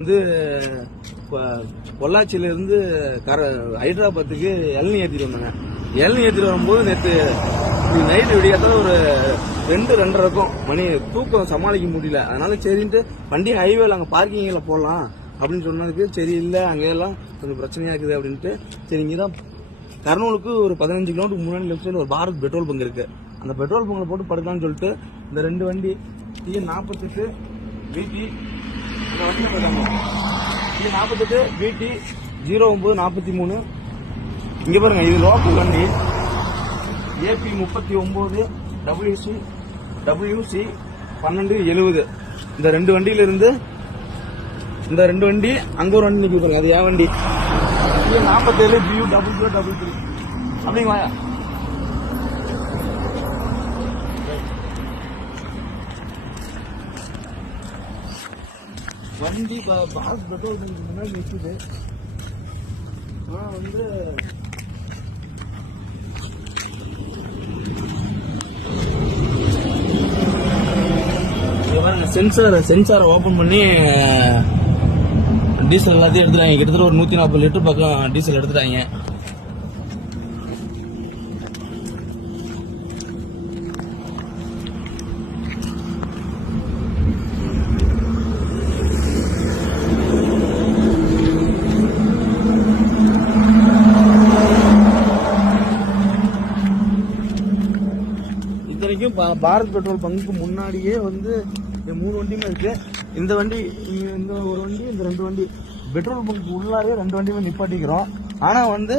வந்து பொள்ளாச்சியிலிருந்து ஹைதராபாத்துக்கு இளநீ ஏற்றிட்டு வந்தாங்க. இளநீ ஏற்றிட்டு வரும்போது நேற்று நைட்டு விடியாத ஒரு 2:30 இருக்கும் மணி. தூக்கம் சமாளிக்க முடியல. அதனால சரின்ட்டு வண்டி ஹைவேல அங்கே பார்க்கிங்கில் போடலாம் அப்படின்னு சொன்னதுக்கு சரி இல்லை அங்கெல்லாம் கொஞ்சம் பிரச்சனையா இருக்குது அப்படின்ட்டு சரி இங்கே தான் கர்னூலுக்கு ஒரு 15 கிலோமீட்டருக்கு முன்னாடி லெஃப்ட் சைடு ஒரு பாரத் பெட்ரோல் பங்க் இருக்கு. அந்த பெட்ரோல் பங்கில் போட்டு படுக்கலாம்னு சொல்லிட்டு இந்த 2 வண்டி T48 VT 48 VT 0943 இங்க பாருங்க. இது லோக்கல் வண்டி AP 39 WC 1270. இந்த 2 வண்டியில இருந்து இந்த 2 வண்டி அங்க ஒரு வண்டி நிக்க பாருங்க. அது ஏன் வண்டி 47 BU 0033 அப்படிங்களா? வண்டி பாரத் பெட்ரோல் பங்க் முன்னாடி நிற்குது. ஆனால் வந்து சென்சாரை ஓபன் பண்ணி டீசல் எல்லாத்தையும் எடுத்துட்டாங்க. கிட்டத்தட்ட ஒரு 140 லிட்டர் பக்கம் டீசல் எடுத்துட்டாங்க. இத்தனைக்கும் பாரத் பெட்ரோல் பங்குக்கு முன்னாடியே வந்து 3 வண்டியுமே இருக்கு. இந்த வண்டி, இந்த ஒரு வண்டி, இந்த 2 வண்டி பெட்ரோல் பங்க் உள்ளாரே 2 வண்டியுமே நிப்பாட்டிக்கிறோம். ஆனா வந்து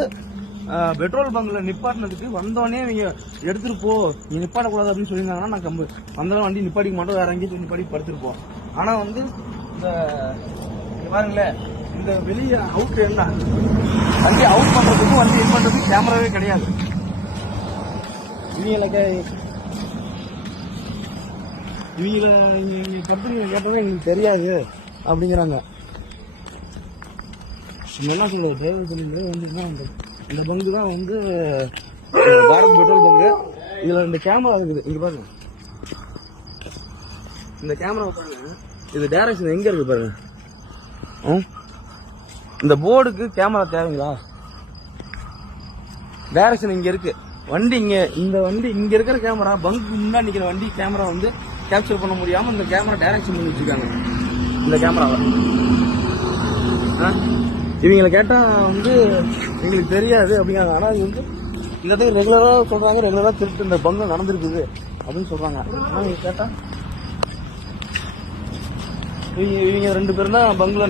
பெட்ரோல் பங்க்ல நிப்பாட்டினதுக்கு வந்தோடனே நீங்க எடுத்துட்டு போ, நீ நிப்பாட்டக்கூடாது அப்படின்னு சொல்லியிருந்தாங்கன்னா நாங்கள் வந்தாலும் வண்டி நிப்பாட்டிக்க மாட்டோம், வேற எங்கேயும் நிப்பாட்டி படுத்துருப்போம். ஆனா வந்து இந்த பாருங்களேன், இந்த வெளியே அவுட் என்ன வண்டி அவுட் பண்றதுக்கும் வண்டி இன் பண்றதுக்கும் கேமராவே கிடையாது. இவங்கள கருத்து கேட்டதே எங்களுக்கு தெரியாது அப்படிங்கிறாங்க. என்ன சொல்றது, டிரைவர் சொல்லிங்க வந்து இந்த பங்கு தான் வந்து பாரத் பெட்ரோல் பங்கு. இதுல 2 கேமரா இருக்குது. இங்க பாருங்க, இந்த கேமரா பாருங்க. இது டைரக்ஷன் எங்க இருக்கு பாருங்க. இந்த போர்டுக்கு கேமரா தேவைங்களா? டைரக்ஷன் இங்க இருக்கு. வண்டி இங்க, இந்த வண்டி இங்க இருக்கிற கேமரா பங்கு முன்னாடி நிக்கிற வண்டி கேமரா வந்து கேப்சர் பண்ண முடியாம இந்த கேமரா டைரக்ஷன் பண்ணி வச்சிருக்காங்க. இந்த கேமராவை இவங்களை கேட்டா வந்து எங்களுக்கு தெரியாது அப்படிங்கிறாங்க. ஆனா இது வந்து இந்த ரெகுலரா சொல்றாங்க, ரெகுலரா திருட்டு இந்த பங்கு நடந்திருக்குது அப்படின்னு சொல்றாங்க. ஆனா இவங்க கேட்டா இவங்க 2 பேரும் தான் பங்குல